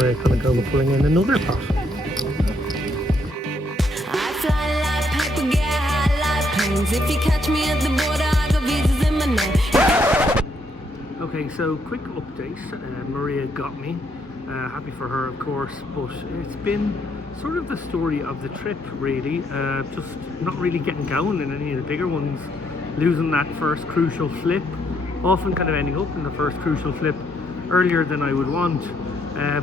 Maria Konnikova pulling in another pot. I fly like paper, get high like planes. If you catch me at the border, I got visas in my name. Okay, so quick update. Maria got me. Happy for her, of course, but it's been sort of the story of the trip, really. Just not really getting going in any of the bigger ones. Losing that first crucial flip. Often kind of ending up in the first crucial flip earlier than I would want.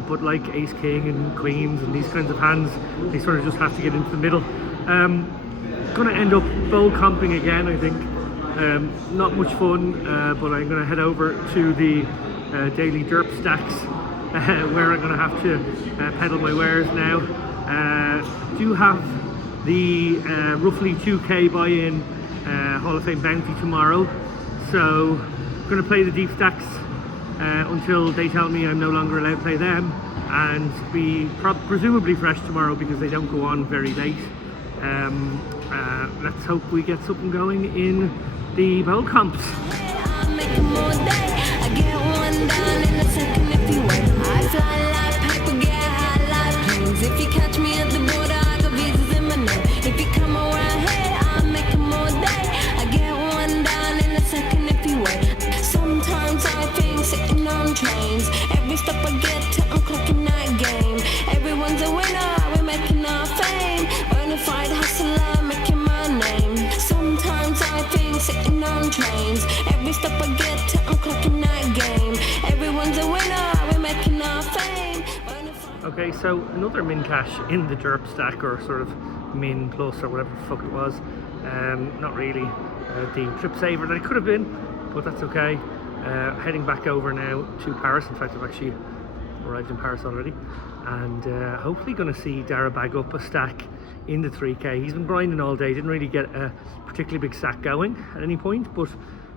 But like Ace King and Queens and these kinds of hands, they sort of just have to get into the middle. Gonna end up bowl comping again, I think. Not much fun, but I'm gonna head over to the Daily Derpstacks, where I'm gonna have to pedal my wares now. Do have the roughly 2k buy-in Hall of Fame bounty tomorrow, so I'm gonna play the deep stacks until they tell me I'm no longer allowed to play them, and be presumably fresh tomorrow because they don't go on very late. Let's hope we get something going in the bowl comps. I'll make it more day. I get one down in a second if you wait. I fly like paper, get high like planes. If you catch me at the border, I got visas in my name. If you come around here, I'll make it more day. I get one down in a second if you wait. Sometimes I think sitting on trains. Every step I get to, I'm clocking that game. Everyone's a winner, we're making our fame. Bonafide hustler, making my name. Sometimes I think sitting on trains. Every step I get to, I'm clocking that game. Everyone's a winner, we're making our fame. Okay, so another min cash in the derp stack, or sort of min plus or whatever the fuck it was. Not really the trip saver that it could have been, but that's okay. Heading back over now to Paris. In fact, I've actually arrived in Paris already, and hopefully going to see Dara bag up a stack in the 3k. He's been grinding all day, didn't really get a particularly big stack going at any point, but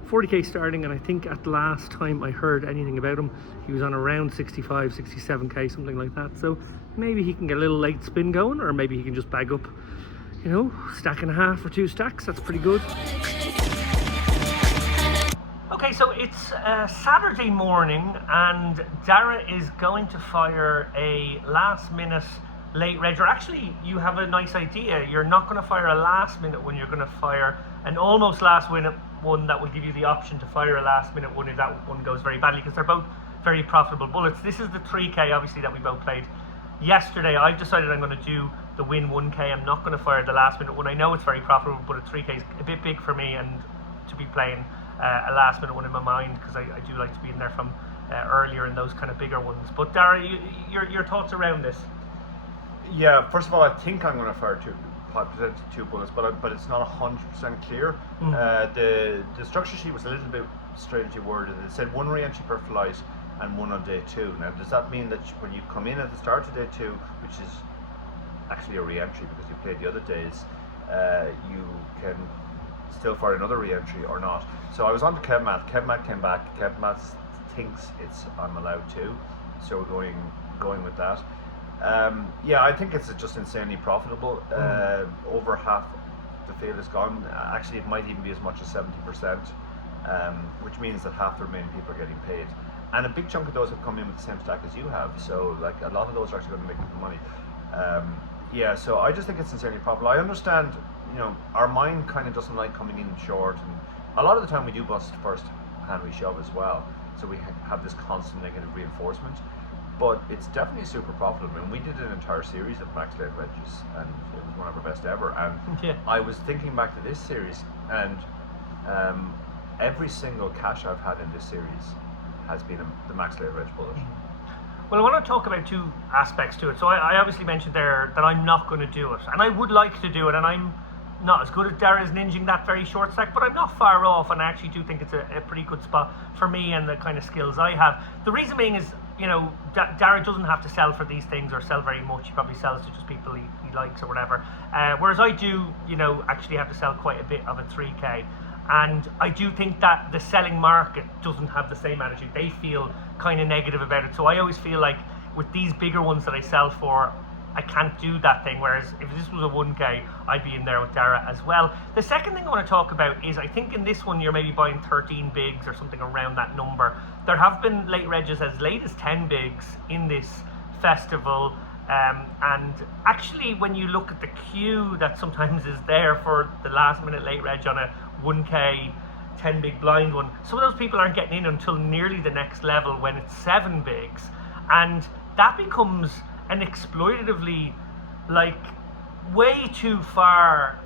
40k starting, and I think at the last time I heard anything about him, he was on around 65, 67k, something like that. So maybe he can get a little late spin going, or maybe he can just bag up, you know, stack and a half or 2 stacks. That's pretty good. Okay, so it's Saturday morning, and Dara is going to fire a last minute late reg. Or actually, you have a nice idea. You're not going to fire a last minute one, you're going to fire an almost last minute one that will give you the option to fire a last minute one if that one goes very badly, because they're both very profitable bullets. This is the 3k, obviously, that we both played yesterday. I've decided I'm going to do the win 1k. I'm not going to fire the last minute one. I know it's very profitable, but a 3k is a bit big for me, and to be playing a last minute one in my mind, because I do like to be in there from earlier in those kind of bigger ones. But Dara, your thoughts around this? Yeah, first of all, I think I'm going to fire two bullets, but it's not 100% clear. The structure sheet was a little bit strangely worded. It said 1 re-entry per flight and 1 on day 2. Now, does that mean that when you come in at the start of day 2, which is actually a re-entry because you played the other days, you can still fire another re-entry or not? So I was on to KevMath. KevMath came back. KevMath thinks I'm allowed to, so we're going with that. Yeah, I think it's just insanely profitable. Over half the field is gone. Actually, it might even be as much as 70%, which means that half the remaining people are getting paid. And a big chunk of those have come in with the same stack as you have. So, like, a lot of those are actually going to make money. Yeah, so I just think it's insanely profitable. I understand, you know, our mind kind of doesn't like coming in short, and a lot of the time we do bust first hand we shove as well. So we have this constant negative reinforcement. But it's definitely super profitable, and we did an entire series of max late wedges, and it was one of our best ever. And yeah, I was thinking back to this series, and every single cash I've had in this series has been the max late wedge bullet. Well, I want to talk about 2 aspects to it. So I obviously mentioned there that I'm not going to do it, and I would like to do it, and I'm not as good as Dara is ninjing that very short stack, but I'm not far off, and I actually do think it's a pretty good spot for me and the kind of skills I have. The reason being is, you know, Dara doesn't have to sell for these things or sell very much. He probably sells to just people he likes or whatever. Whereas I do, you know, actually have to sell quite a bit of a 3k. And I do think that the selling market doesn't have the same attitude. They feel kind of negative about it. So I always feel like with these bigger ones that I sell for, I can't do that thing, whereas if this was a 1k, I'd be in there with Dara as well. The second thing I want to talk about is, I think in this one you're maybe buying 13 bigs or something around that number. There have been late regs as late as 10 bigs in this festival. And actually, when you look at the queue that sometimes is there for the last minute late reg on a 1K 10 big blind one, some of those people aren't getting in until nearly the next level when it's 7 bigs, and that becomes an exploitatively, like, way too far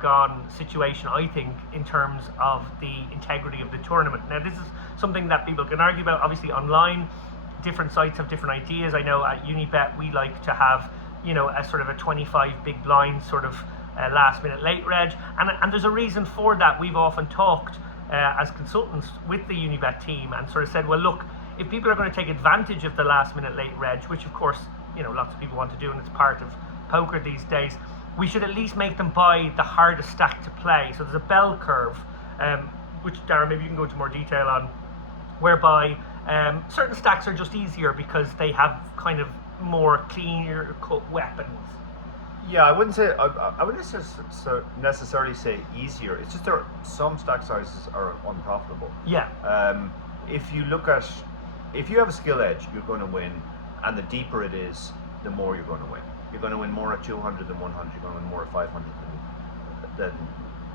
gone situation, I think, in terms of the integrity of the tournament. Now, this is something that people can argue about. Obviously, online, different sites have different ideas. I know at Unibet we like to have, you know, a sort of a 25 big blind sort of last minute late reg, and there's a reason for that. We've often talked as consultants with the Unibet team and sort of said, well, look, if people are going to take advantage of the last minute late reg, which of course, you know, lots of people want to do and it's part of poker these days, we should at least make them buy the hardest stack to play. So there's a bell curve, which Dara, maybe you can go into more detail on, whereby certain stacks are just easier because they have kind of more cleaner cut weapons. Yeah, I wouldn't necessarily say easier. It's just some stack sizes are unprofitable. Yeah. If you have a skill edge, you're going to win, and the deeper it is, the more you're going to win. You're going to win more at 200 than 100. You're going to win more at 500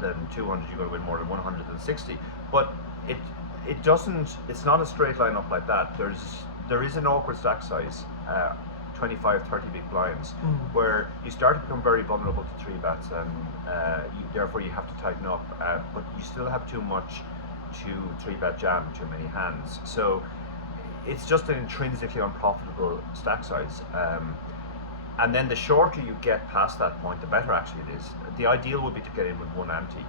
than 200. You're going to win more than 160. But it doesn't. It's not a straight line up like that. There is an awkward stack size. 25, 30 big blinds, where you start to become very vulnerable to 3-bets, and therefore you have to tighten up, but you still have too much to 3-bet jam too many hands. So it's just an intrinsically unprofitable stack size. And then the shorter you get past that point, the better actually it is. The ideal would be to get in with one ante,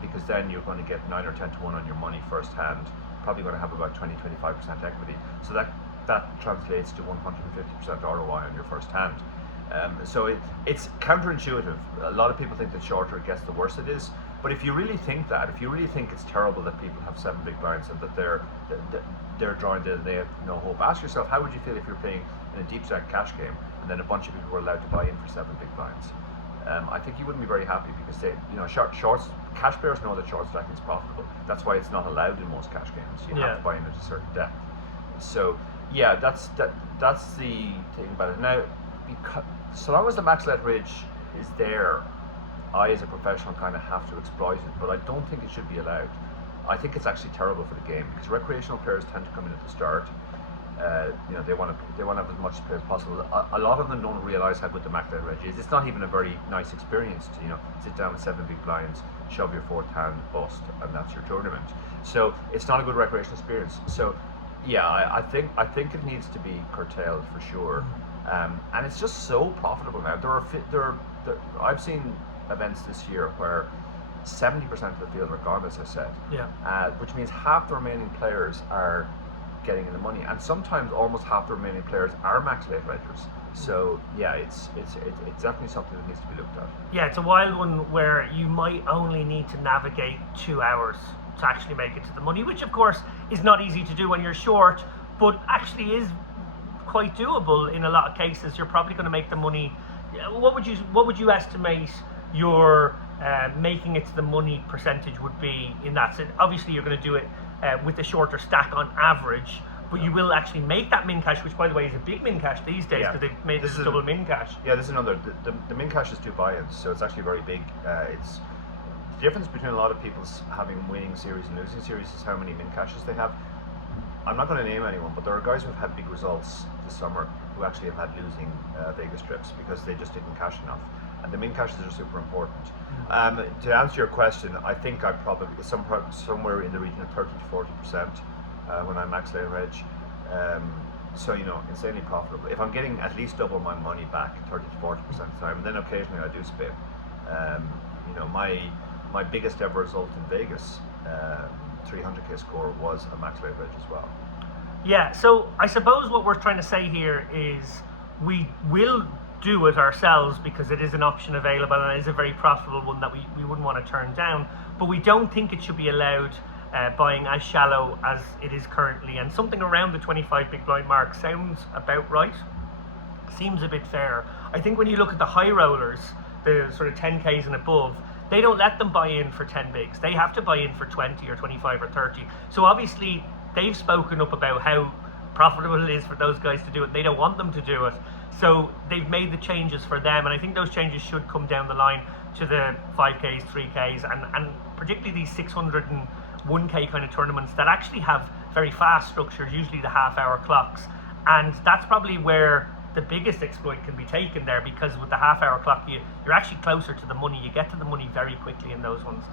because then you're going to get 9 or 10 to 1 on your money first hand, probably going to have about 20-25% equity. So that translates to 150% ROI on your first hand. So it's counterintuitive. A lot of people think that shorter it gets, the worse it is. But if you really think it's terrible that people have 7 big blinds and that they're drawing dead and they have no hope, ask yourself, how would you feel if you're playing in a deep stack cash game and then a bunch of people were allowed to buy in for 7 big blinds? I think you wouldn't be very happy, because shorts, cash players know that short stacking is profitable. That's why it's not allowed in most cash games. You have to buy in at a certain depth. So yeah, that's the thing about it. Now, because so long as the max let ridge is there, I as a professional kind of have to exploit it, but I don't think it should be allowed. I think it's actually terrible for the game, because recreational players tend to come in at the start. They want to have as much play as possible. A lot of them don't realize how good the max let ridge is. It's not even a very nice experience to sit down with 7 big blinds, shove your 4th hand, bust, and that's your tournament. So it's not a good recreational experience. So yeah, I think it needs to be curtailed for sure, and it's just so profitable now. I've seen events this year where 70% of the field are gone, as I said. Which means half the remaining players are getting in the money, and sometimes almost half the remaining players are max late reggers. So yeah, it's definitely something that needs to be looked at. Yeah, it's a wild one where you might only need to navigate 2 hours to actually make it to the money, which of course is not easy to do when you're short, but actually is quite doable in a lot of cases. You're probably going to make the money. What would you estimate your making it to the money percentage would be in that? So obviously you're going to do it with the shorter stack on average, but you will actually make that min cash, which by the way is a big min cash these days, because they've made this a double min cash. Yeah, this is another. The min cash is 2 buy-ins, so it's actually very big. It's the difference between a lot of people's having winning series and losing series is how many min cashes they have. I'm not going to name anyone, but there are guys who've had big results this summer who actually have had losing Vegas trips because they just didn't cash enough. And the min cashes are super important. To answer your question, I think I probably somewhere in the region of 30 to 40% when I max late reg. So insanely profitable. If I'm getting at least double my money back 30 to 40% of the time, and then occasionally I do spin. My biggest ever result in Vegas, 300k score, was a max late reg as well. Yeah, so I suppose what we're trying to say here is we will do it ourselves because it is an option available and it is a very profitable one that we wouldn't want to turn down, but we don't think it should be allowed buying as shallow as it is currently, and something around the 25 big blind mark sounds about right. Seems a bit fair. I think when you look at the high rollers, the sort of 10Ks and above, they don't let them buy in for 10 bigs. They have to buy in for 20 or 25 or 30. So obviously they've spoken up about how profitable it is for those guys to do it. They don't want them to do it. So they've made the changes for them, and I think those changes should come down the line to the 5Ks, 3Ks, and particularly these 600 and 1K kind of tournaments that actually have very fast structures, usually the half-hour clocks. And that's probably where the biggest exploit can be taken there, because with the half-hour clock, you're actually closer to the money. You get to the money very quickly in those ones.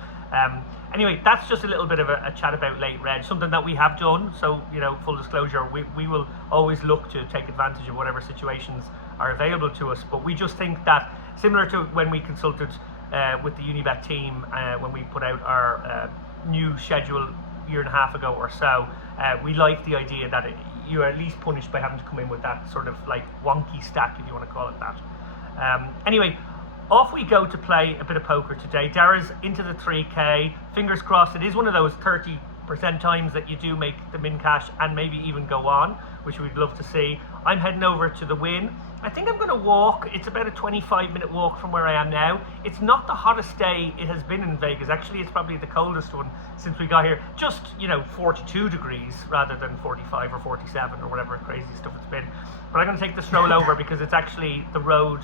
Anyway, that's just a little bit of a chat about late reg, something that we have done. So, you know, full disclosure, we will always look to take advantage of whatever situations are available to us. But we just think that, similar to when we consulted with the Unibet team when we put out our new schedule a year and a half ago or so, we like the idea that you're at least punished by having to come in with that sort of like wonky stack, if you want to call it that. Anyway, off we go to play a bit of poker today. Dara's into the 3K. Fingers crossed it is one of those 30% times that you do make the min cash and maybe even go on, which we'd love to see. I'm heading over to the win. I think I'm going to walk. It's about a 25-minute walk from where I am now. It's not the hottest day it has been in Vegas. Actually, it's probably the coldest one since we got here. Just, 42 degrees rather than 45 or 47 or whatever crazy stuff it's been. But I'm going to take the stroll over because it's actually the road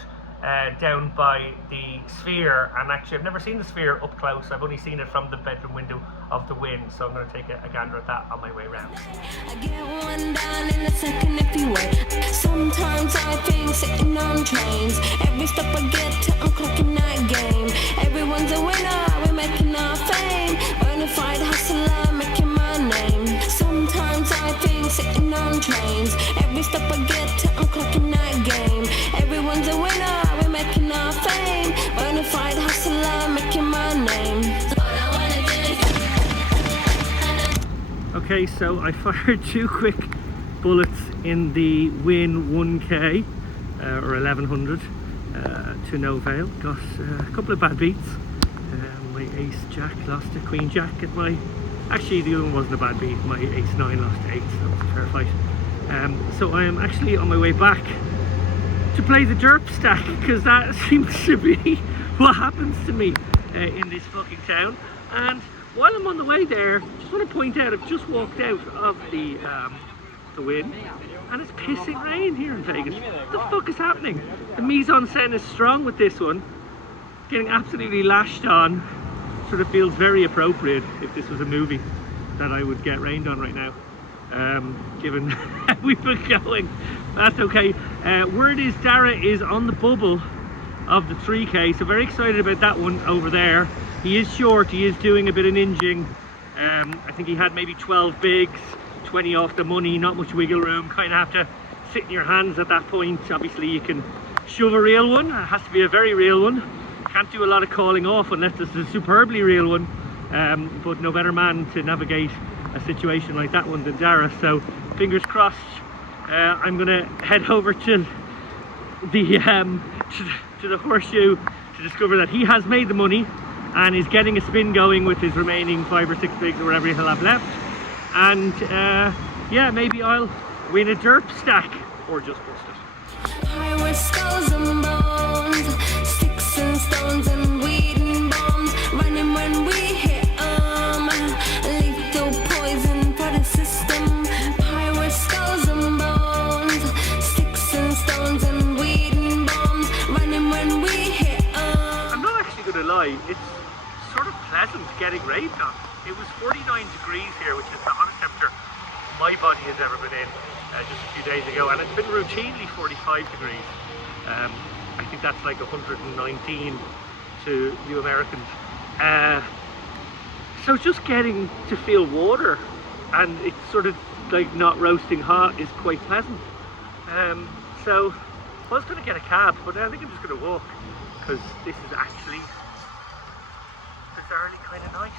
down by the Sphere, and actually I've never seen the Sphere up close. I've only seen it from the bedroom window of the Wynn, so I'm going to take a gander at that on my way round. I get one down in a second if you wait. Sometimes I think sitting on trains. Every step I get to, I'm clocking that game. Everyone's a winner, we're making our fame. Bonafide hustler, making my name. Sometimes I think sitting on trains. Every step I get to, I'm clocking that game. Everyone's a winner, we're making our fame. Bonafide hustler, making my name. Okay, so I fired 2 quick bullets in the Win 1K or 1100 to no avail. Got a couple of bad beats. My ace jack lost to queen jack at my. Actually, the other one wasn't a bad beat. My ace 9 lost to 8, so that was a fair fight. So I am actually on my way back to play the derp stack, because that seems to be what happens to me in this fucking town. And while I'm on the way there, just want to point out, I've just walked out of the Wynn, and it's pissing rain here in Vegas. What the fuck is happening? The mise-en-scène is strong with this one. Getting absolutely lashed on. Sort of feels very appropriate if this was a movie that I would get rained on right now. Given how we've been going. That's okay. Word is Dara is on the bubble of the 3K, so very excited about that one over there. He is short, he is doing a bit of ninjing. I think he had maybe 12 bigs, 20 off the money, not much wiggle room. Kind of have to sit in your hands at that point. Obviously you can shove a real one, it has to be a very real one. Can't do a lot of calling off unless it's a superbly real one. But no better man to navigate a situation like that one than Dara. So fingers crossed. I'm gonna head over to the horseshoe to discover that he has made the money and is getting a spin going with his remaining 5 or 6 bigs or whatever he'll have left. And yeah, maybe I'll win a derp stack or just bust it. High with skulls and bones, sticks and stones and weed and bombs, running when we hit lethal poison for the system. High with skulls and bones, sticks and stones and weed and bombs, running when we hit I'm not actually gonna lie, it's sort of pleasant getting rained on. It was 49 degrees here, which is the hottest temperature my body has ever been in just a few days ago, and it's been routinely 45 degrees. I think that's like 119 to you Americans. So just getting to feel water and it's sort of like not roasting hot is quite pleasant. So I was going to get a cab, but I think I'm just going to walk, because this is actually bizarrely kind of nice.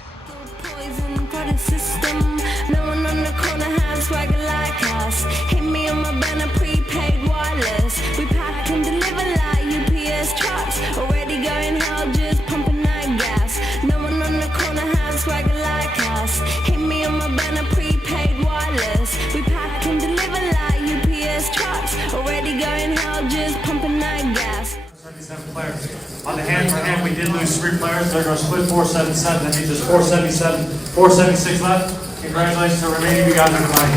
poison for the system. No one on the corner has swagger like us. Hit me on my banner, prepaid wireless. We pack and deliver like UPS trucks. Already going hell, just pumping that gas. No one on the corner has swagger like us. Hit me on my banner, prepaid wireless. We pack and deliver like UPS trucks. Already going hell, just pumping that gas. 77 players. On the hand-for-hand, we did lose 3 players. They're going to split 477. That means there's 477, 476 left. Congratulations to the remaining. We got there tonight.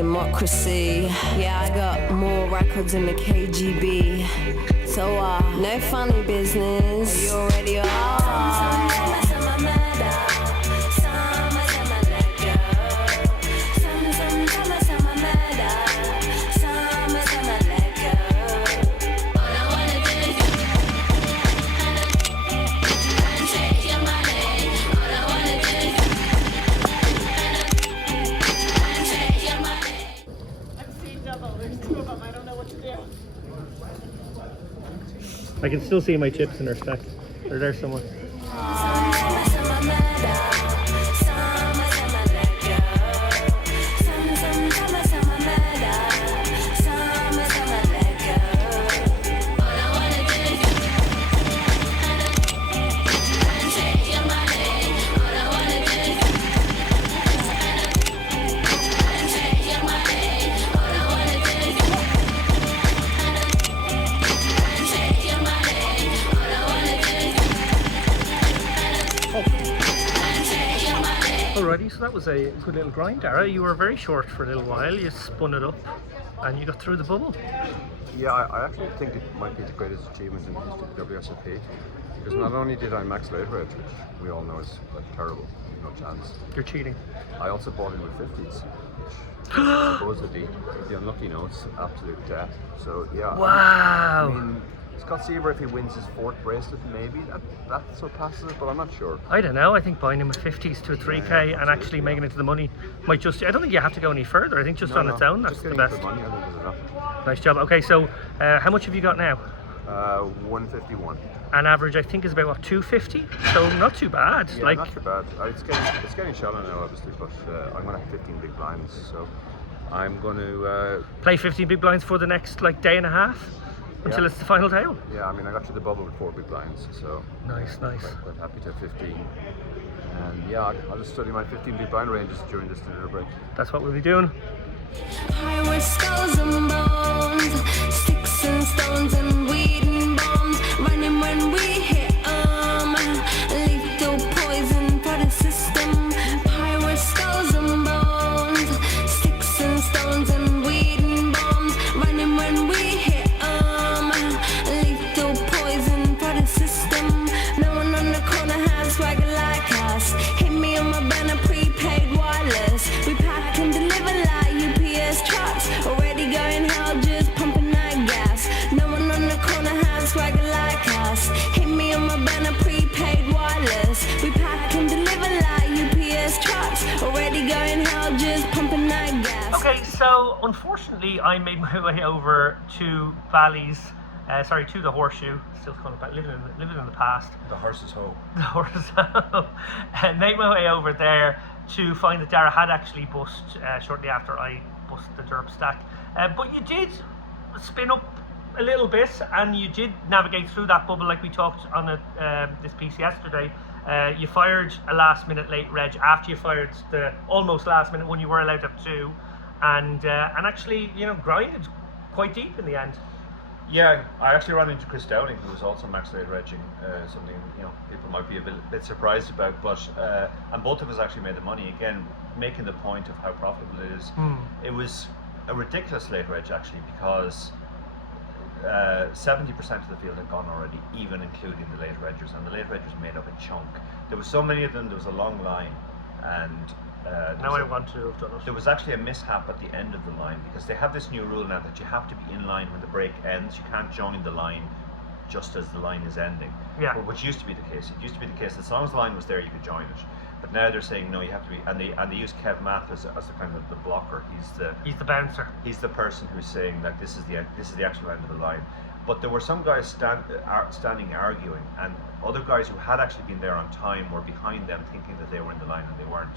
democracy. Yeah, I got more records than the KGB. So, no funny business. You already are. I can still see my chips in their stack. They're there somewhere. Alrighty, so that was a good little grind, Dara. You were very short for a little while. You spun it up and you got through the bubble. Yeah, I actually think it might be the greatest achievement in the history of WSOP, because not only did I max late reg, which we all know is like terrible, no chance. You're cheating. I also bought in with 50s, which supposedly the unlucky notes, absolute death. So yeah. Wow. I mean, Scott Seaver, if he wins his fourth bracelet, maybe that surpasses it, but I'm not sure. I don't know. I think buying him with 50s to a 3K and actually making it to the money might just. I don't think you have to go any further. I think just on its own, that's just the getting best. the money, I think, is enough. Nice job. Okay, so how much have you got now? 151. An average, I think, is about what, 250. So not too bad. Yeah, like not too bad. It's getting shallow now, obviously, but I'm going to have 15 big blinds, so I'm going to play 15 big blinds for the next like day and a half until it's the final table. Yeah, I mean, I got through the bubble with 4 big blinds, so Nice. quite happy to have 15. And yeah, I'll just study my 15 big blind ranges during this dinner break. That's what we'll be doing. High with skulls and bones, sticks and stones and weed and bombs, running when we hit lethal poison for the system. High with skulls and bones, sticks and stones and weed and bombs, running when we hit lethal poison for the system. No one on the corner has swagger like us. Hit me on my banner, prepaid wireless. We pack and deliver like UPS trucks. Already going hell, just pumping that gas. No one on the corner has swagger like us. Hit me on my banner, prepaid wireless. We pack and deliver like UPS trucks. Already going hell, just pumping that gas. Okay, so unfortunately, I made my way over to Valley's, to the Horseshoe. Still calling it back, living in the past. The horse's hoe. The Horse's Home. And made my way over there to find that Dara had actually bust shortly after I bust the derp stack. But you did spin up a little bit, and you did navigate through that bubble like we talked on this piece yesterday. You fired a last minute late reg after you fired the almost last minute one you were allowed to have 2, and actually grinded quite deep in the end. Yeah, I actually ran into Chris Downing, who was also max late regging, something people might be a bit surprised about, but and both of us actually made the money, again making the point of how profitable it is. It was a ridiculous late reg actually, because 70% of the field had gone already, even including the late reggers, and the late reggers made up a chunk. There was so many of them, there was a long line, and Now I want to have done it. there was actually a mishap at the end of the line, because they have this new rule now that you have to be in line when the break ends. You can't join the line just as the line is ending. Yeah. Which used to be the case. It used to be the case that as long as the line was there, you could join it. But now they're saying no, you have to be, and they use Kev Math as the kind of the blocker. He's the bouncer. He's the person who's saying that this is the actual end of the line. But there were some guys standing arguing, and other guys who had actually been there on time were behind them, thinking that they were in the line and they weren't.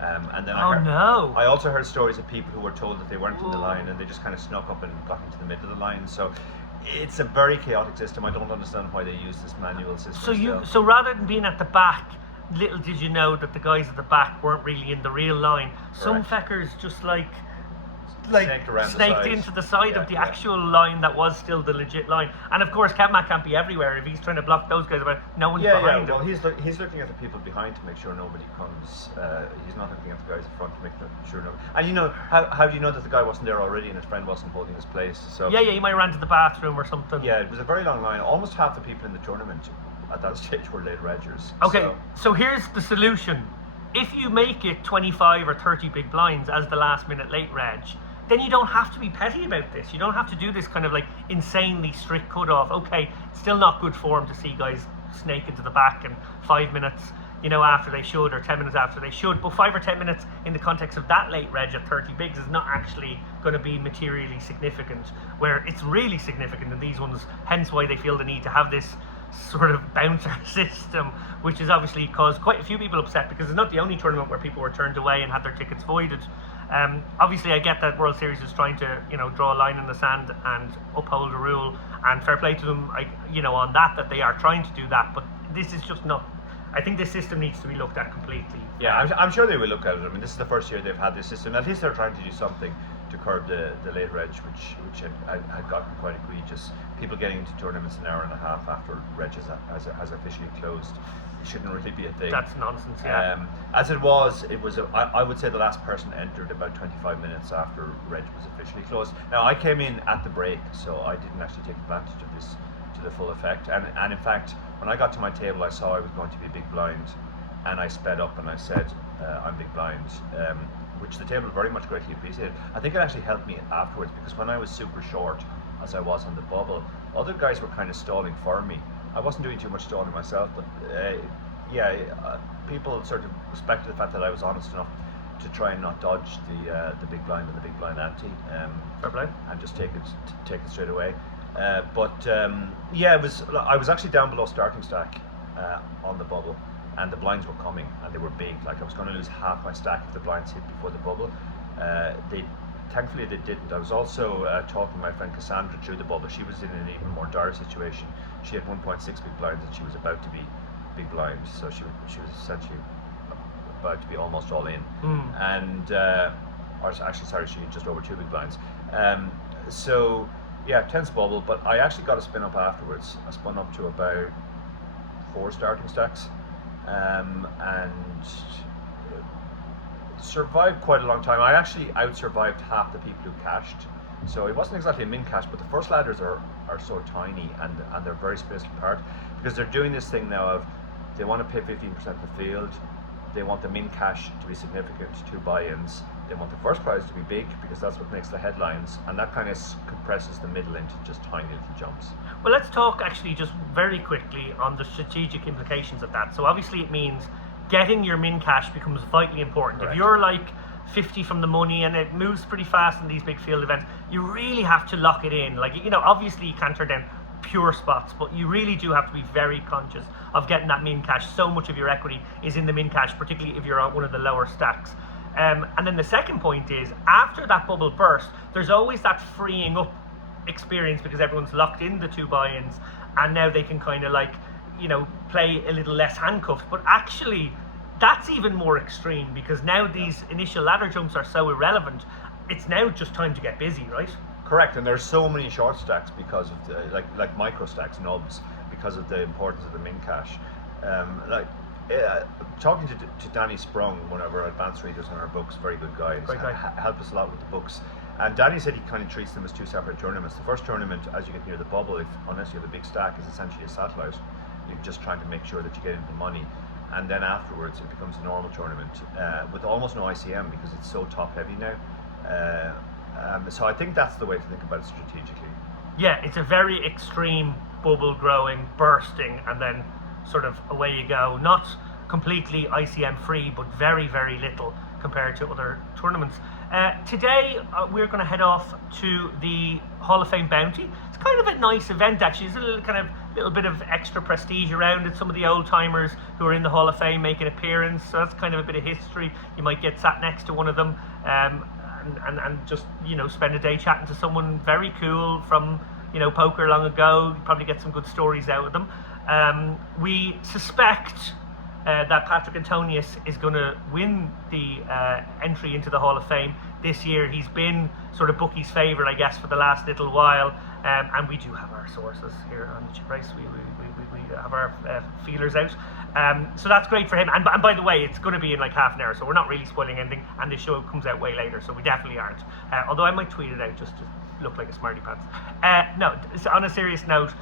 And then I also heard stories of people who were told that they weren't in the line, and they just kind of snuck up and got into the middle of the line. So it's a very chaotic system. I don't understand why they use this manual system. So rather than being at the back, little did you know that the guys at the back weren't really in the real line. Some feckers just like snaked around the side. into the side Yeah, of the yeah. actual line that was still the legit line. And of course, Kevmac can't be everywhere if he's trying to block those guys. But no one's behind Well, him. he's looking at the people behind to make sure nobody comes. He's not looking at the guys in front to make sure nobody. And you know, how do you know that the guy wasn't there already and his friend wasn't holding his place? So Yeah, he might have ran to the bathroom or something. yeah, it was a very long line. Almost half the people in the tournament at that stage were late reggers. Okay, so here's the solution. If you make it 25 or 30 big blinds as the last minute late reg, then you don't have to be petty about this. You don't have to do this kind of like insanely strict cutoff. Okay, still not good form to see guys snake into the back in 5 minutes, after they should, or 10 minutes after they should. But 5 or 10 minutes in the context of that late reg at 30 bigs is not actually going to be materially significant, where it's really significant in these ones, hence why they feel the need to have this sort of bouncer system, which has obviously caused quite a few people upset, because it's not the only tournament where people were turned away and had their tickets voided. Obviously, I get that World Series is trying to, draw a line in the sand and uphold a rule, and fair play to them, on that they are trying to do that. But this is just not. I think this system needs to be looked at completely. Yeah, I'm sure they will look at it. I mean, this is the first year they've had this system. At least they're trying to do something to curb the late reg, which had gotten quite egregious. People getting into tournaments an hour and a half after reg has officially closed. It shouldn't really be a thing. That's nonsense. Yeah. As it was, I would say the last person entered about 25 minutes after reg was officially closed. Now, I came in at the break, so I didn't actually take advantage of this to the full effect. And in fact, when I got to my table, I saw I was going to be big blind, and I sped up and I said, I'm big blind, which the table very much greatly appreciated. I think it actually helped me afterwards, because when I was super short, as I was on the bubble, other guys were kind of stalling for me. I wasn't doing too much stalling myself, but people sort of respected the fact that I was honest enough to try and not dodge the big blind and the big blind ante, Fair play. and just take it straight away. I was actually down below starting stack on the bubble, and the blinds were coming, and they were big. Like, I was going to lose half my stack if the blinds hit before the bubble. Thankfully they didn't. I was also talking to my friend Cassandra through the bubble. She was in an even more dire situation. She had 1.6 big blinds, and she was about to be big blind, so she was essentially about to be almost all in. And she had just over 2 big blinds. So yeah, tense bubble, but I actually got a spin up afterwards. I spun up to about 4 starting stacks, and survived quite a long time. I actually out-survived half the people who cashed. So it wasn't exactly a min cash, but the first ladders are so tiny, and they're very spaced apart, because they're doing this thing now of they want to pay 15% of the field, they want the min cash to be significant, 2 buy-ins, they want the first prize to be big, because that's what makes the headlines, and that kind of compresses the middle into just tiny little jumps. Well, let's talk actually just very quickly on the strategic implications of that. So obviously it means getting your min cash becomes vitally important. Correct. If you're like 50 from the money and it moves pretty fast in these big field events, you really have to lock it in. Like, obviously you can't turn down pure spots, but you really do have to be very conscious of getting that min cash. So much of your equity is in the min cash, particularly if you're on one of the lower stacks. And then the second point is, after that bubble burst, there's always that freeing up experience, because everyone's locked in the 2 buy-ins, and now they can kind of like, play a little less handcuffed. But actually, that's even more extreme, because now these initial ladder jumps are so irrelevant. It's now just time to get busy, right? Correct, and there's so many short stacks because of the, like micro stacks, nubs, because of the importance of the min cash. Talking to Danny Sprung, one of our advanced readers in our books, very good guy, Great guy. helped us a lot with the books. And Danny said he kind of treats them as 2 separate tournaments. The first tournament, as you get near the bubble, unless you have a big stack, is essentially a satellite. You're just trying to make sure that you get into the money. And then afterwards, it becomes a normal tournament with almost no ICM, because it's so top heavy now. So I think that's the way to think about it strategically. Yeah, it's a very extreme bubble growing, bursting, and then sort of away you go. Not completely ICM free, but very, very little compared to other tournaments. Today we're going to head off to the Hall of Fame Bounty. It's kind of a nice event, actually. There's a little bit of extra prestige around it. Some of the old timers who are in the Hall of Fame make an appearance, so that's kind of a bit of history. You might get sat next to one of them, and just spend a day chatting to someone very cool from poker long ago. You probably get some good stories out of them. We suspect that Patrick Antonius is going to win the entry into the Hall of Fame this year. He's been sort of bookies' favourite, I guess, for the last little while, and we do have our sources here on the chip race. We have our feelers out. So that's great for him. And by the way, it's going to be in like half an hour, so we're not really spoiling anything, and the show comes out way later, so we definitely aren't. Although I might tweet it out just to look like a smarty pants. No, so on a serious note,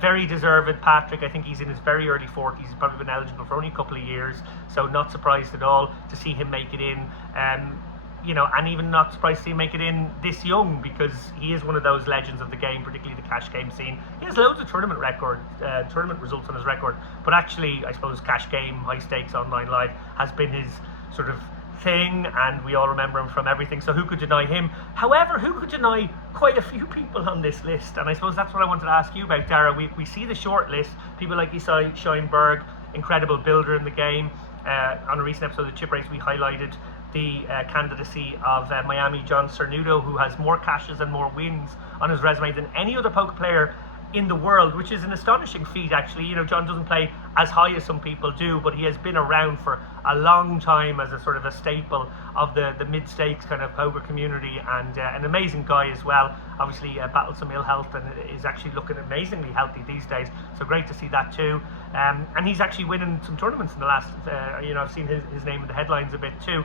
very deserved Patrick. I think he's in his very early 40s. He's probably been eligible for only a couple of years, so not surprised at all to see him make it in. And even not surprised to see him make it in this young, because he is one of those legends of the game, particularly the cash game scene. He has loads of tournament results on his record, but actually, I suppose cash game, high stakes, online live has been his sort of thing, and we all remember him from everything. So who could deny him? However, who could deny quite a few people on this list? And I suppose that's what I wanted to ask you about, Dara. We see the short list, people like Isai Scheinberg, incredible builder in the game. On a recent episode of the Chip Race, we highlighted the candidacy of Miami John Cernudo, who has more cashes and more wins on his resume than any other poker player in the world, which is an astonishing feat, actually. John doesn't play as high as some people do, but he has been around for a long time as a sort of a staple of the mid-stakes kind of poker community, and an amazing guy as well. Obviously battled some ill health and is actually looking amazingly healthy these days, so great to see that too. And he's actually winning some tournaments in the last, I've seen his name in the headlines a bit too.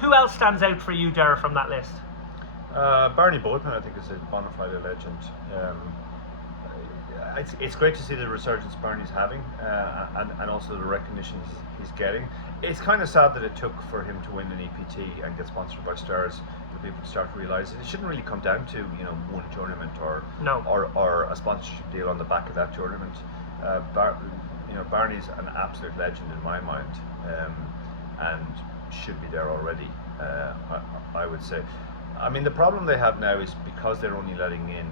Who else stands out for you, Dara, from that list? Barney Boatman, I think, is a bona fide legend. It's great to see the resurgence Barney's having, and also the recognition he's getting. It's kind of sad that it took for him to win an EPT and get sponsored by Stars for people to start to realise it shouldn't really come down to one tournament or a sponsorship deal on the back of that tournament. Barney's an absolute legend in my mind, and should be there already. I would say. I mean, the problem they have now is because they're only letting in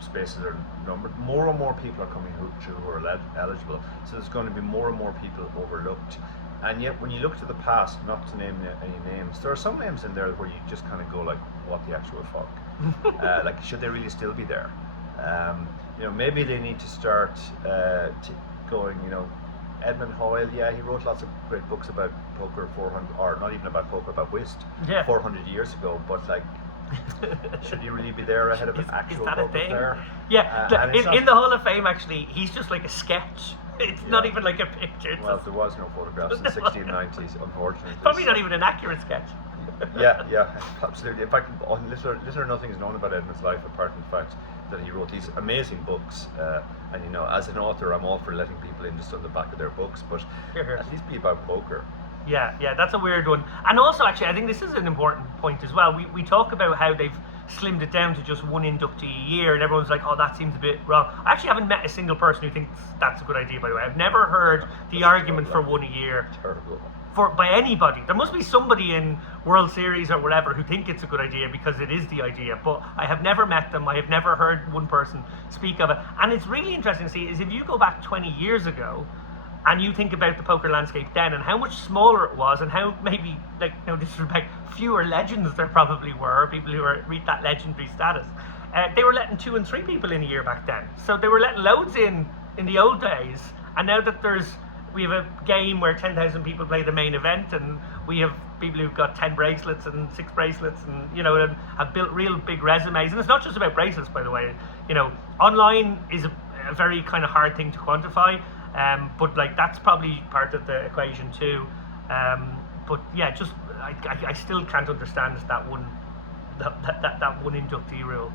spaces are numbered, more and more people are coming through who are eligible, so there's going to be more and more people overlooked. And yet when you look to the past, not to name any names, there are some names in there where you just kind of go like, what the actual fuck? Like, should they really still be there? Maybe they need to start going, Edmund Hoyle, yeah, he wrote lots of great books about poker 400, or not even about poker, about whist, 400 years ago, but like, should he really be there ahead of an actual poker player? Yeah, in the Hall of Fame, actually, he's just like a sketch. It's not even like a picture. Well, there was no photographs in the 1690s, unfortunately. Probably not even an accurate sketch. yeah, absolutely. In fact, little or nothing is known about Edmund's life apart from the fact that he wrote these amazing books. And as an author, I'm all for letting people in just on the back of their books, but at least be about poker. Yeah, that's a weird one. And also, actually, I think this is an important point as well. We talk about how they've slimmed it down to just one inductee a year, and everyone's like, oh, that seems a bit wrong. I actually haven't met a single person who thinks that's a good idea, by the way. I've never heard the argument for one a year. Terrible. By anybody. There must be somebody in World Series or whatever who think it's a good idea because it is the idea, but I have never met them. I have never heard one person speak of it. And it's really interesting to see is if you go back 20 years ago and you think about the poker landscape then and how much smaller it was and how maybe, like, no disrespect, fewer legends there probably were, people who reach that legendary status. They were letting 2 and 3 people in a year back then. So they were letting loads in the old days, and now that we have a game where 10,000 people play the main event, and we have people who've got 10 bracelets and 6 bracelets and have built real big resumes. And it's not just about bracelets, by the way. Online is a very kind of hard thing to quantify, but like that's probably part of the equation too. But yeah, just I still can't understand that one inductee rule.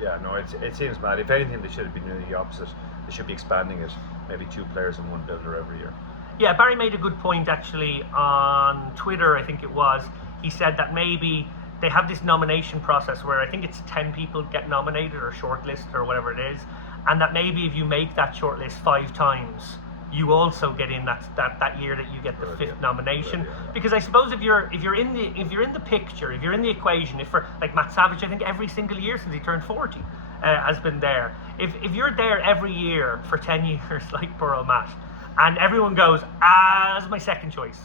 Yeah, no, it seems mad. If anything, they should have been doing the opposite. They should be expanding it. Maybe 2 players and 1 builder every year. Yeah, Barry made a good point actually on Twitter, I think it was. He said that maybe they have this nomination process where I think it's 10 people get nominated or shortlisted or whatever it is, and that maybe if you make that shortlist 5 times, you also get in that year that you get the 5th nomination. Because I suppose if you're in the picture, if you're in the equation, if for like Matt Savage, I think every single year since he turned 40 has been there. If you're there every year for 10 years, like poor old Matt, and everyone goes, that's my second choice,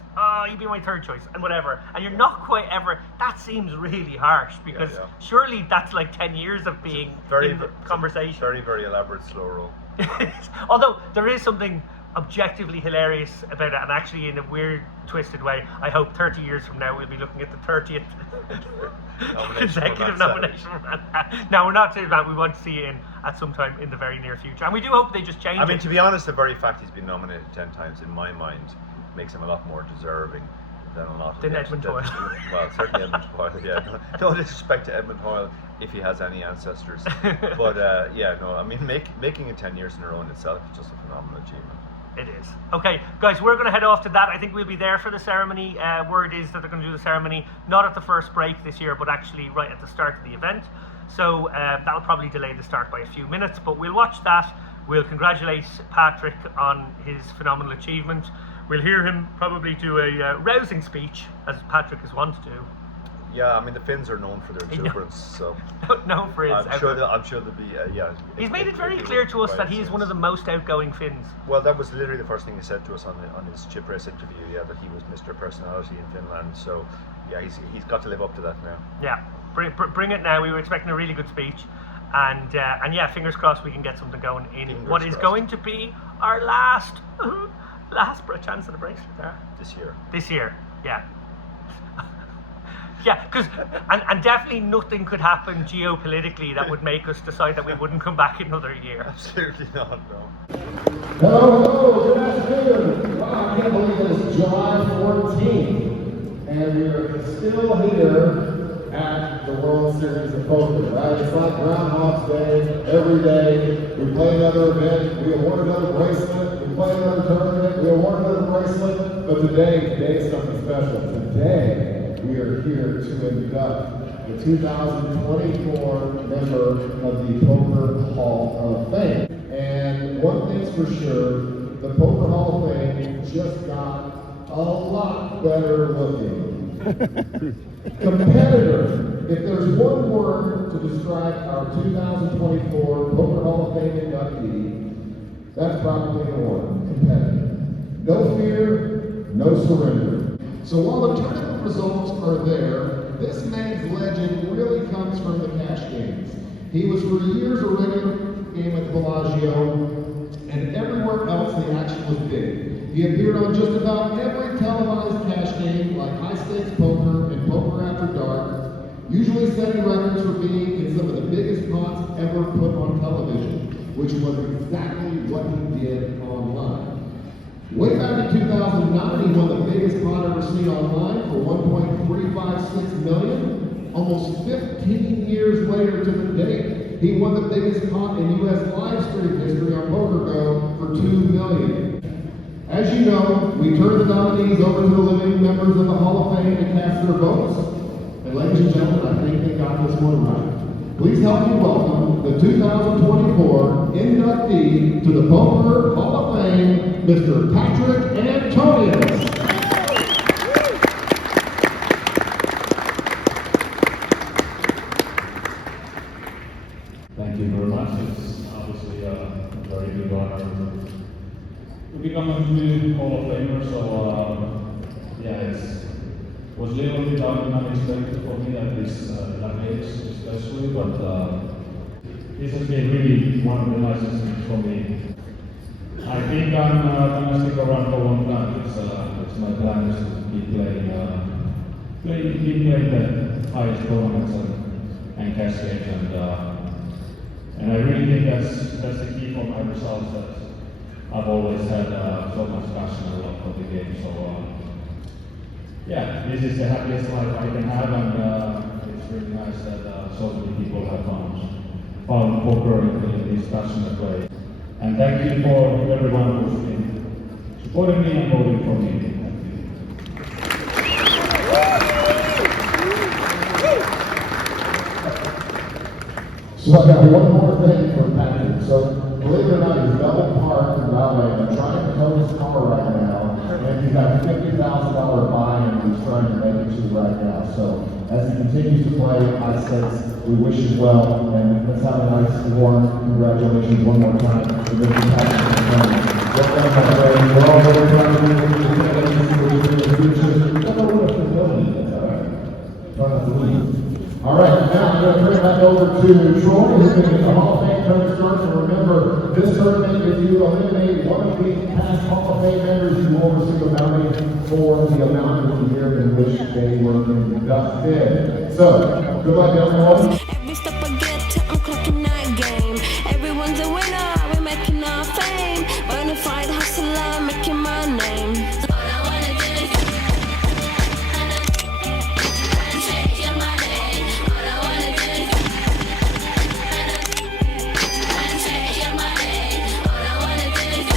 you'd be my third choice, and whatever, and you're not quite ever, that seems really harsh, because surely that's like 10 years of being in the conversation. Very, very elaborate slow roll. Although there is something objectively hilarious about it, and actually in a weird, twisted way, I hope 30 years from now we'll be looking at the 30th consecutive nomination for Matt. No, we're not doing that. We want to see it at some time in the very near future, and we do hope they just change I mean, it. to be honest, the very fact he's been nominated 10 times, in my mind, makes him a lot more deserving than a lot of Than the Edmund than- Hoyle. Well, certainly Edmund Hoyle, yeah. No disrespect to Edmund Hoyle if he has any ancestors. But yeah, no, I mean, making it 10 years in a row in itself is just a phenomenal achievement. It is. Okay, guys, we're going to head off to that. I think we'll be there for the ceremony. Word is that they're going to do the ceremony not at the first break this year, but actually right at the start of the event. So that'll probably delay the start by a few minutes, but we'll watch that. We'll congratulate Patrick on his phenomenal achievement. We'll hear him probably do a rousing speech, as Patrick is wont to do. Yeah, I mean, the Finns are known for their exuberance, so Known for his I'm sure there'll be, yeah. He's made it very clear to us that he is one of the most outgoing Finns. Well, that was literally the first thing he said to us on his chip race interview, yeah, that he was Mr. Personality in Finland, so yeah, he's got to live up to that now. Yeah, bring it now. We were expecting a really good speech, and yeah, fingers crossed we can get something going in what is going to be our last chance at a bracelet there. This year, yeah. Yeah, because and definitely nothing could happen geopolitically that would make us decide that we wouldn't come back another year. Absolutely not, no. Hello, good afternoon. Wow, I can't believe it is July 14th, and we are still here at the World Series of Poker, right? It's like Groundhog's Day. Every day we play another event, we award another bracelet, we play another tournament, we award another bracelet, but today is something special. Today, we are here to induct the 2024 member of the Poker Hall of Fame. And one thing's for sure, the Poker Hall of Fame just got a lot better looking. Competitor. If there's one word to describe our 2024 Poker Hall of Fame inductee, that's probably the one, competitive. No fear, no surrender. So while the tournament results are there, this man's legend really comes from the cash games. He was for years a regular game at the Bellagio, and everywhere else the action was big. He appeared on just about every televised cash game like High Stakes Poker and Poker After Dark, usually setting records for being in some of the biggest pots ever put on television, which was exactly what he did online. Way back in 2009, he won the biggest pot ever seen online for $1.356 million. Almost 15 years later to the date, he won the biggest pot in U.S. live stream history on PokerGo for $2 million. As you know, we turn the nominees over to the living members of the Hall of Fame to cast their votes. And ladies and gentlemen, I think they got this one right. Please help me welcome the 2024 inductee to the Poker Hall of Fame, Mr. Patrick Antonius. Thank you very much. It's obviously a very good honor to become a new Hall of Famer. So yeah, it was a little bit unexpected for me at this age, especially, but this has been really one of the nicest things for me. I think I'm gonna stick around for a long time. It's my plan is to keep playing the highest tournaments and cash games, and I really think that's the key for my results. That I've always had so much passion and love for the game. So yeah, this is the happiest life I can have, and it's really nice that so many people have found poker in this passionate way. And thank you for everyone who's been supporting me and voting for me. So I got one more thing for Patrick. So believe it or not, he's double parked in Raleigh. I'm trying to tow his car right now, and he's got a $50,000 buy-in he's trying to make it to right now. So as he continues to play, I says we wish him well, and let's have a nice warm congratulations one more time to Mr. Patrick Antonius. We're all very proud of you. In the future. I don't know what if they're that's all right. Try not to leave. All right, now I'm going to turn it back over to Troy, who's going to get the Hall of Fame credit starts. And remember, this tournament, if you eliminate one of the past Hall of Fame members, you will receive a bounty for the amount of the year in which they were inducted. So, good luck, everyone. Every step I get to, I'm clocking that game. Everyone's a winner, we're making our fame. Bonafide hustler, making my name. All I wanna do is change your money. All I wanna do is change your money. All I wanna do is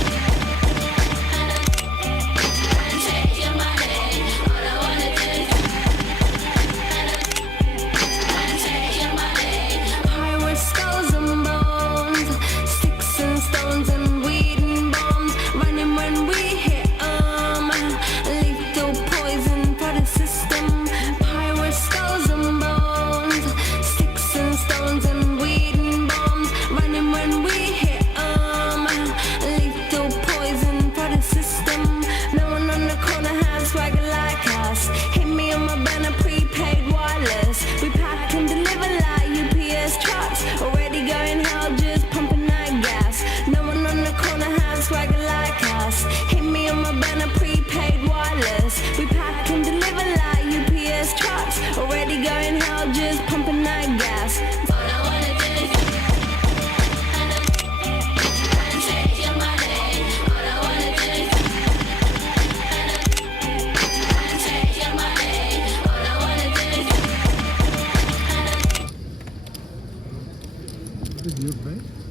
change your money. All I wanna do is change your money. Pirates, skulls and bones, sticks and stones and weed and bombs. Running when we hit 'em, lethal poison for the system. Pirates, skulls and bones, sticks and stones and weed and bombs. Running when we hit 'em, lethal poison for the system. No one on the corner has swagger like us. Hit me on my banner, prepaid wireless. We pack and deliver like UPS trucks. Already going hell, just pumping that gas. No one on the corner has swagger like us. Hit me on my banner, prepaid wireless. We pack and deliver like UPS trucks. Already going hell, just pumping that gas. All I wanna do is change your money. All I wanna do is change your money. All I wanna do is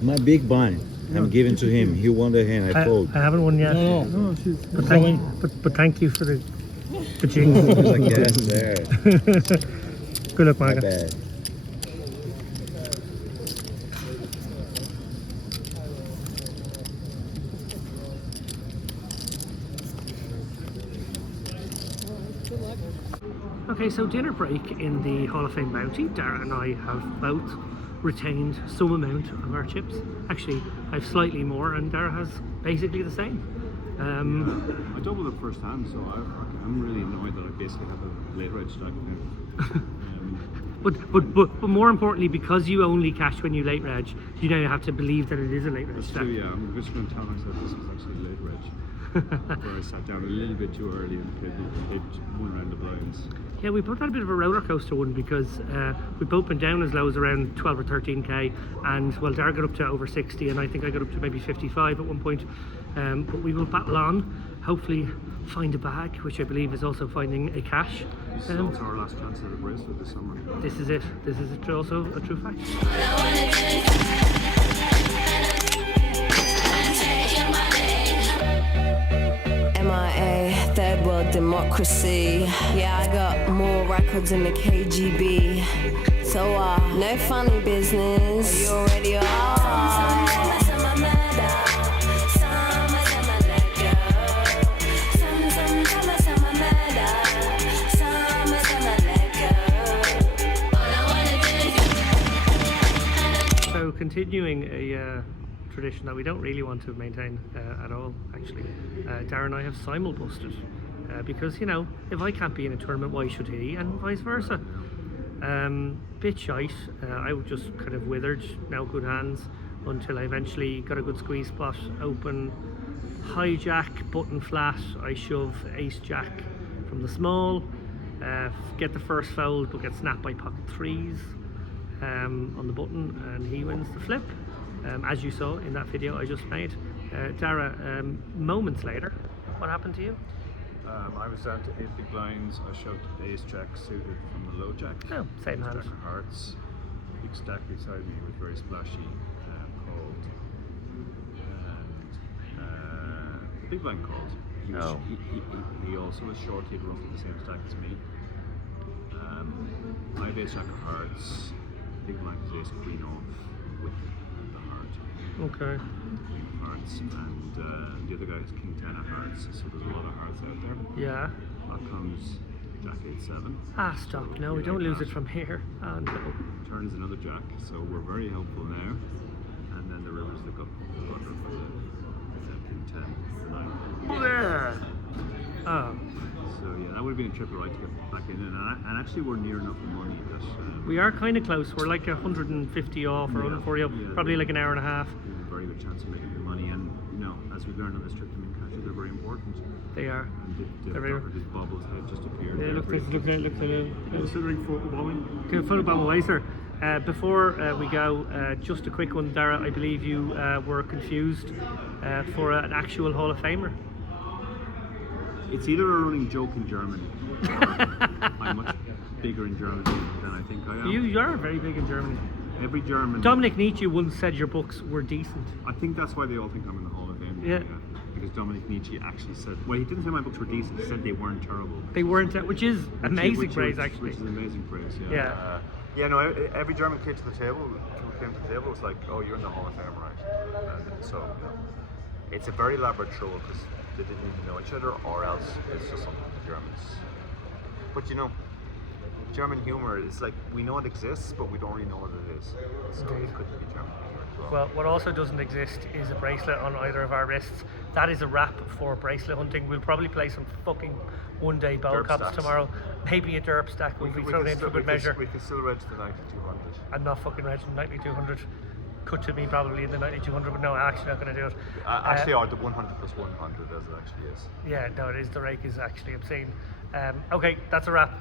My big bun. I'm giving to him. He won the hand. I fold. I haven't won yet. No, she's But going. but thank you for the jinx. There's a gas there. Good luck, My Margaret. bad. Okay, so dinner break in the Hall of Fame bounty. Dara and I have both retained some amount of our chips. Actually, I've slightly more, and Dara has basically the same. I doubled it first hand, so I'm really annoyed that I basically have a late reg stack now. But more importantly, because you only cash when you late reg, you now have to believe that it is a late reg That's stack. true, yeah. I'm just going to tell myself this was actually a late reg. Where I sat down a little bit too early and played one round of blinds. Yeah, we both had a bit of a roller coaster one because we both went down as low as around 12 or 13k, and well, Dara got up to over 60, and I think I got up to maybe 55 at one point. But we will battle on, hopefully find a bag, which I believe is also finding a cash. This is also our last chance at a bracelet this summer. This is it. This is also a true fact. MIA, third world democracy. Yeah, I got more records than the KGB. So, no funny business. You already are. So continuing a tradition that we don't really want to maintain at all, actually. Dara and I have simul-busted because, you know, if I can't be in a tournament, why should he? And vice versa. Bit shite. I just kind of withered, now good hands, until I eventually got a good squeeze spot, open, hijack, button flat, I shove ace jack from the small, get the first fold but get snapped by pocket threes on the button, and he wins the flip. As you saw in that video I just made. Dara, moments later, what happened to you? I was down to 8 big blinds. I shoved ace jack suited from the low jack. Oh, same hand. Jack of hearts. Big stack beside me was very splashy, called. And big blind called. He also was short. He had roughly the same stack as me. I had ace jack of hearts. Big blind was ace queen off with the heart. Okay. Queen of hearts, and the other guy is king 10 of hearts, so there's a lot of hearts out there. Yeah. Out comes jack 8-7. Ah, stop. No, we don't lose it from here. Oh, no. Turns another jack, so we're very hopeful now. And then the river's the gutter for the king 10 9. Yeah. Oh. So So yeah, that would have been a triple right to get back in, and actually we're near enough the money that We are kind of close. We're like 150 off or 140 off, probably like an hour and a half. we have a very good chance of making the money. And as we've learned on this trip, the main catches are very important. They are. And They're very- this bobble's head just appeared. Yeah, look, Considering footballing. Good football away, sir. Before we go, just a quick one, Dara. I believe you were confused for an actual Hall of Famer. It's either a running joke in Germany, or I'm much bigger in Germany than I think I am. You are very big in Germany. Every German. Dominic Nietzsche once said your books were decent. I think that's why they all think I'm in the Hall of Fame. Yeah. Because Dominic Nietzsche actually said, well, he didn't say my books were decent. He said they weren't terrible. They weren't, which is amazing praise, Which actually. is amazing praise. Yeah. Every German kid to the table, who came to the table, was like, "Oh, you're in the Hall of Fame, right?" And so, it's a very elaborate show because they didn't even know each other, or else it's just something the Germans. But German humor is like, we know it exists, but we don't really know what it is. So it could be German humor as well. Well, what also doesn't exist is a bracelet on either of our wrists. That is a wrap for bracelet hunting. We'll probably play some fucking one-day bowl cups Derpstacks. tomorrow. Maybe a derp stack will be thrown in for good measure. We can still register the 9200. I'm not fucking ready for 9200. Could to me probably in the 9200, but no, I'm actually not going to do it. Or the 100 plus 100 as it actually is. Yeah, no, it is. The rake is actually obscene. Okay, that's a wrap.